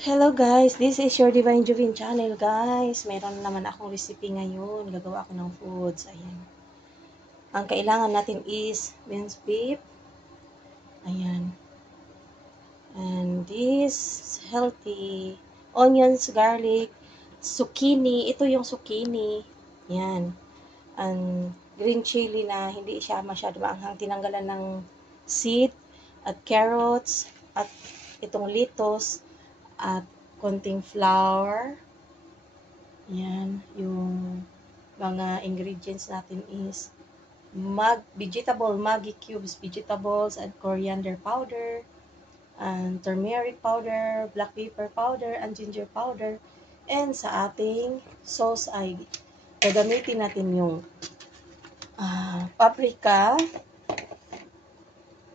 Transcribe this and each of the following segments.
Hello guys, this is your Divine Juvin channel guys. Meron naman akong recipe ngayon. Gagawa ako ng foods. Ayan. Ang kailangan natin is minced beef. Ayan. And this healthy onions, garlic, zucchini. Ito yung zucchini. Ayan. And green chili na hindi siya masyado maanghang. Tinanggalan ng seed at carrots at itong lettuce at konting flour. Yan, yung mga ingredients natin is Maggi cubes, vegetables, and coriander powder, and turmeric powder, black pepper powder, and ginger powder. And sa ating sauce ay gagamitin natin yung paprika,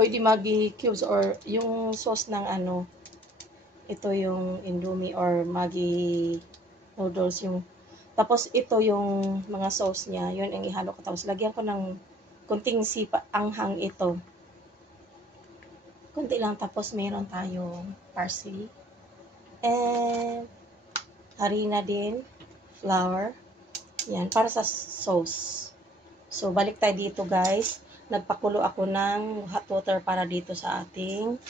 pwede Maggi cubes or yung sauce ng ito yung Indomie or Maggi noodles yung. Tapos ito yung mga sauce niya, yun ang ihalo ko. Tapos lagyan ko ng kunting sipa, anghang ito. Kunti lang, tapos meron tayong parsley. And harina din, flour. Yan, para sa sauce. So balik tayo dito guys. Nagpakulo ako ng hot water para dito sa ating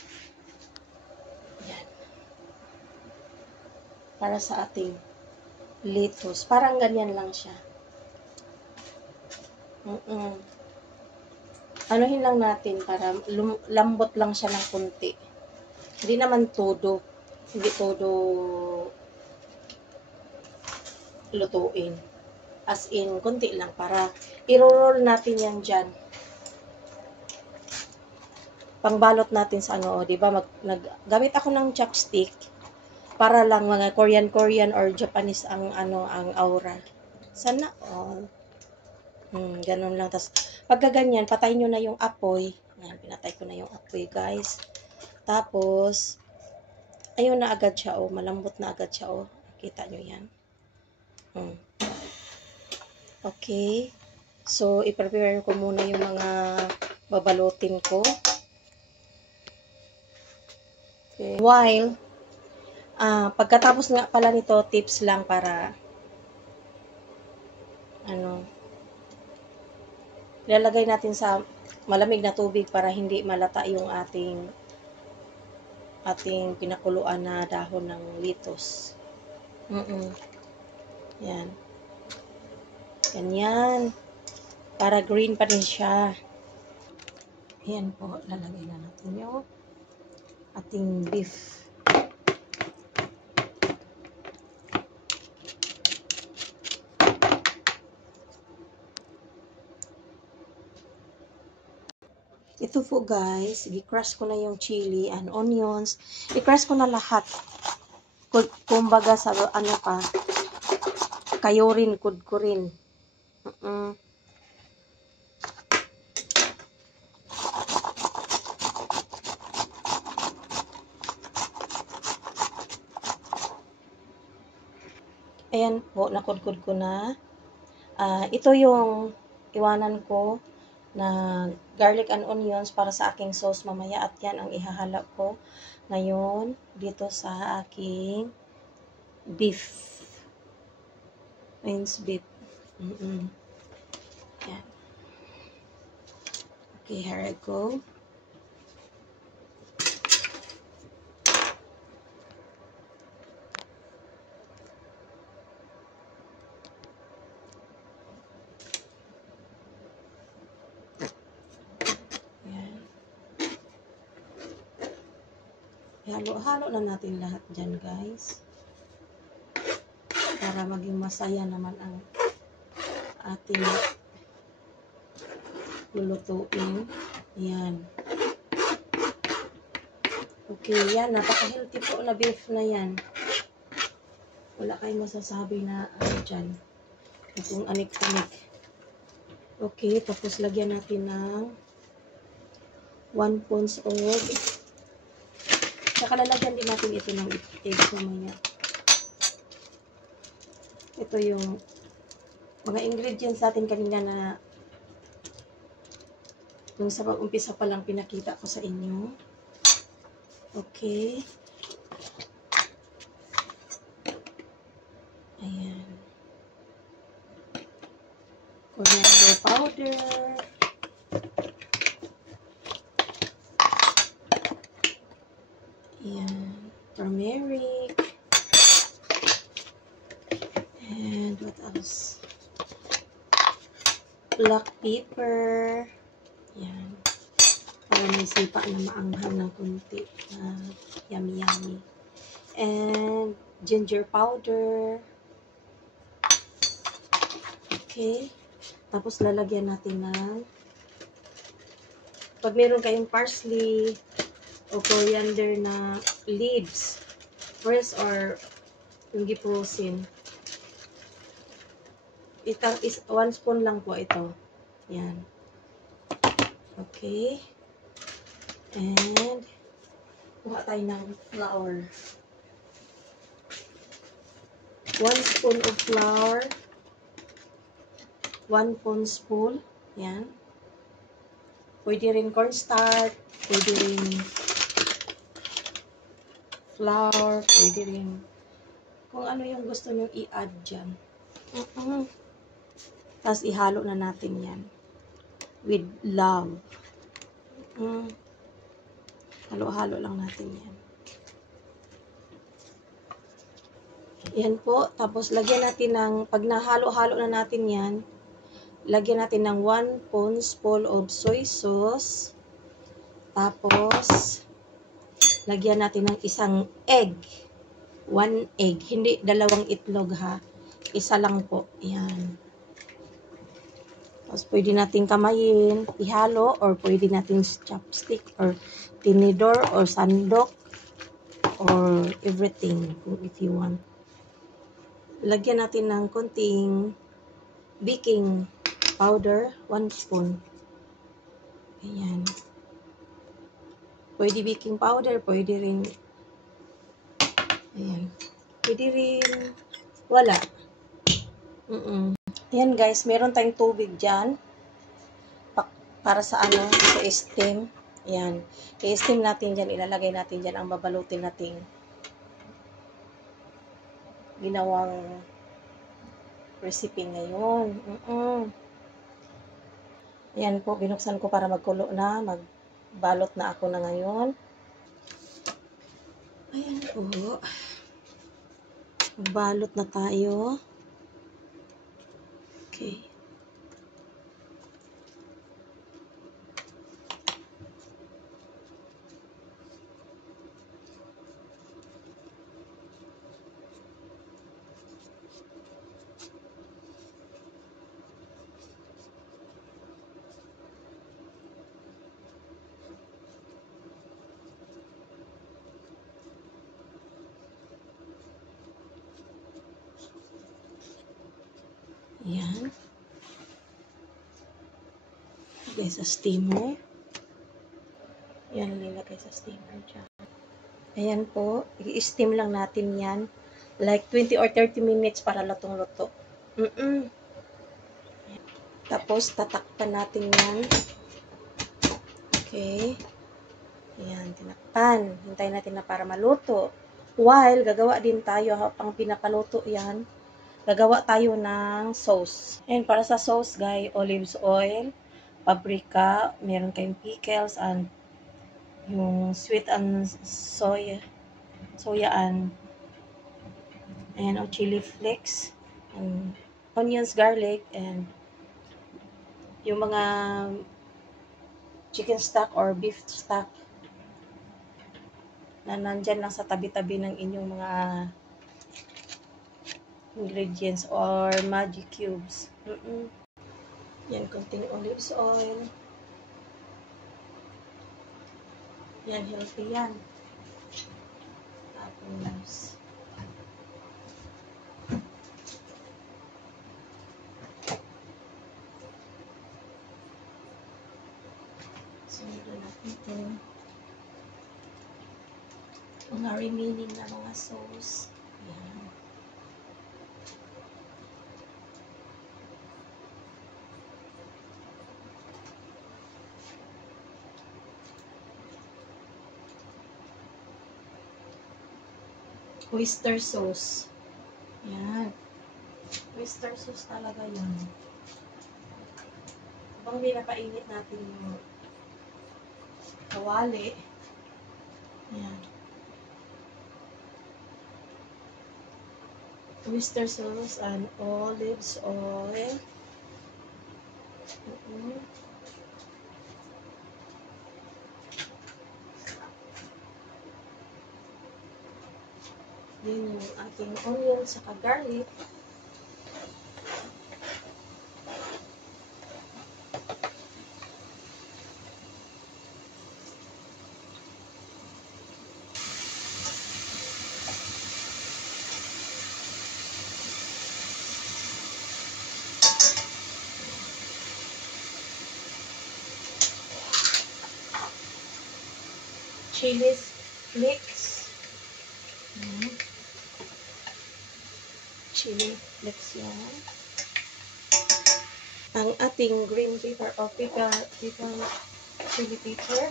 para sa ating lettuce. Parang ganyan lang siya. Anuhin lang natin para lambot lang siya ng kunti. Hindi naman todo. Hindi todo lutuin. As in, kunti lang para i-roll natin yan dyan. Pangbalot natin sa diba? Gamit ako ng chopstick. Para lang mga Korean or Japanese ang aura. Sana all. Ganun lang. Tas pagka ganyan, patayin nyo na yung apoy. Yan, pinatay ko na yung apoy, guys. Tapos ayun na agad siya, malambot na agad siya, Kita nyo yan. Okay. So, i-prepare ko muna yung mga babalutin ko. Okay. While pagkatapos nga pala nito, tips lang para ilalagay natin sa malamig na tubig para hindi malata yung ating pinakuluan na dahon ng lettuce. Yan. Ganyan. Para green pa rin siya. Yan po, lalagay na natin yung ating beef. Ito po guys, i-crush ko na yung chili and onions. I-crush ko na lahat. Kumbaga sa kayo rin, ko rin. Ayan po, nakudkod ko na. Ito yung iwanan ko na garlic and onions para sa aking sauce mamaya at yan ang ihahalap ko ngayon dito sa aking beef. Minced beef. Yan. Okay, here I go. Halo-halo na natin lahat dyan guys para maging masaya naman ang ating lulutuin. Yan. Okay, yan. Napaka-healthy po na beef na yan. Wala kayong masasabi na dyan. Itong anik-anik. Okay, tapos lagyan natin ng 1 pounds of saka lalagyan din natin ito ng eggs mamaya. Ito yung mga ingredients natin kanina na nung sa umpisa pa lang pinakita ko sa inyo. Okay. coriander powder, yan, turmeric, and what else? Black pepper, yan, para may sipa na maanghang ng kunti, yummy yummy, and ginger powder. Okay, tapos lalagyan natin ng, pag meron kayong parsley o coriander na leaves, fresh or yung giprosin, is 1 spoon lang po ito. Yan. Okay. And kuha tayo ng flour. 1 spoon of flour. 1 spoon. Yan. Pwede rin cornstarch. Pwede rin flour. Pwede rin kung ano yung gusto nyo i-add dyan. Tapos ihalo na natin yan. With love. Halo-halo lang natin yan. Yan po. Tapos lagyan natin ng, pag nahalo-halo na natin yan, lagyan natin ng 1 spoon of soy sauce. Tapos, lagyan natin ng isang egg. 1 egg. Hindi 2 itlog ha. Isa lang po. Yan. Tapos, pwede natin kamayin, ihalo, or pwede natin chopstick, or tinidor, or sandok, or everything, if you want. Lagyan natin ng konting baking powder, 1 spoon. Ayan. Pwede baking powder, pwede rin, ayan. Pwede rin, wala. Ayan guys, meron tayong tubig dyan. Para sa ano, sa steam. Ayan. I-steam natin dyan, ilalagay natin dyan ang babalutin natin. Ginawang recipe ngayon. Ayan po, binuksan ko para magkulo na. Magbalot na ako na ngayon. Ayan po. Magbalot na tayo. Okay. Ayan. Lagay sa steamer. Ayan, nilagay sa steamer dyan. Ayan po. I-steam lang natin yan. Like 20 or 30 minutes para lutong-luto. Tapos, tatakpan natin yan. Okay. Ayan, tinakpan. Hintayin natin na para maluto. While, gagawa din tayo, pang pinapaluto yan, gagawa tayo ng sauce. And para sa sauce, guys, olives oil, paprika, meron kayong pickles, and yung sweet and soya and o chili flakes, and onions, garlic, and yung mga chicken stock or beef stock na nandyan lang sa tabi-tabi ng inyong mga ingredients or magic cubes. Yan, konting olives oil. Yan, healthy yan. Tapos, sunod natin ito. Mga remaining na mga sauce. Yan. Oyster sauce. Yan. Oyster sauce talaga yan. Habang pinapainit natin yung kawali. Ayan. Oyster sauce and olives oil. Then yung ating onion saka garlic. Chili flakes. Chili flakes yan. Ang ating green pepper o chili pepper.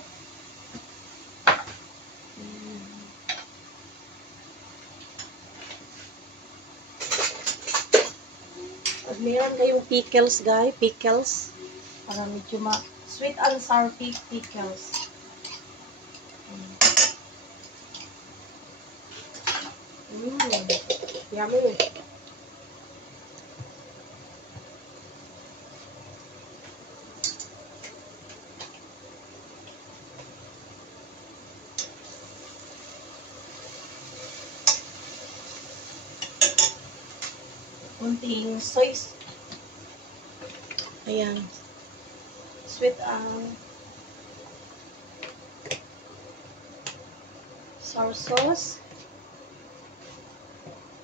Pag meron kayong pickles, guys, pickles, para medyo sweet and sour pickles. Yummy. Kunting soy. Ayan. Sweet ang sour sauce.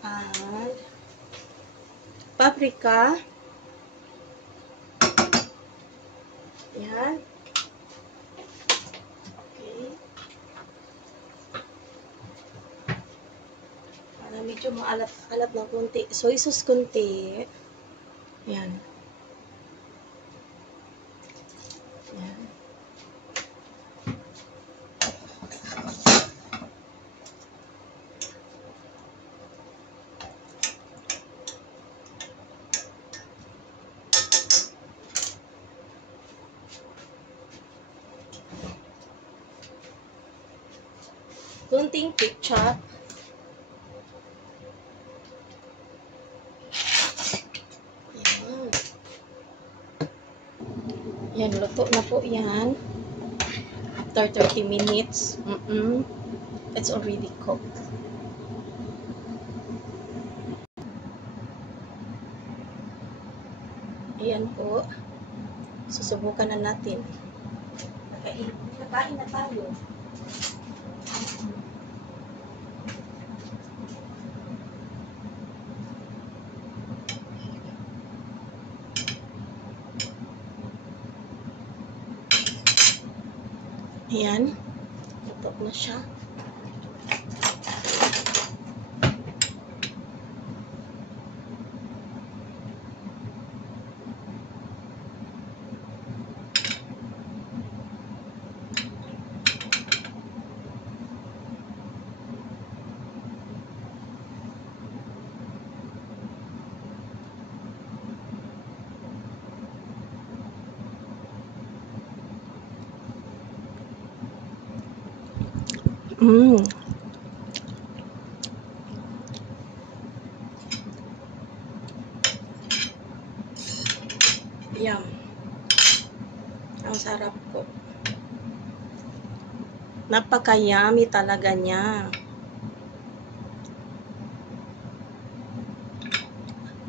And paprika. Ayan. Okay. Para medyo maalat-alat ng kunti. Soy sauce kunti. Ayan. Ayan. Kunting ketchup. Ayan. Yan, luto na po yan. After 30 minutes. It's already cooked. Ayan po. Susubukan na natin. Nakain na tayo. Ayan. Luto na siya. Yum. Ang sarap po. Napaka-yummy talaga niya.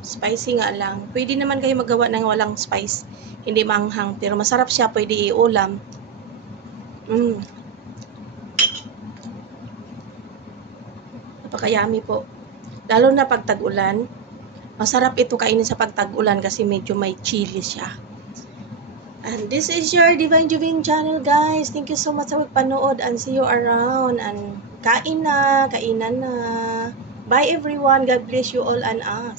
Spicy nga lang. Pwede naman kayo magawa ng walang spice. Hindi manghang. Pero masarap siya. Pwede iulam. Napaka-yummy po. Lalo na pag tag-ulan. Masarap ito kainin sa pagtag-ulan kasi medyo may chili siya. And this is your Divine Jovin channel, guys. Thank you so much sa panood and see you around. And kainan na. Bye everyone. God bless you all and us.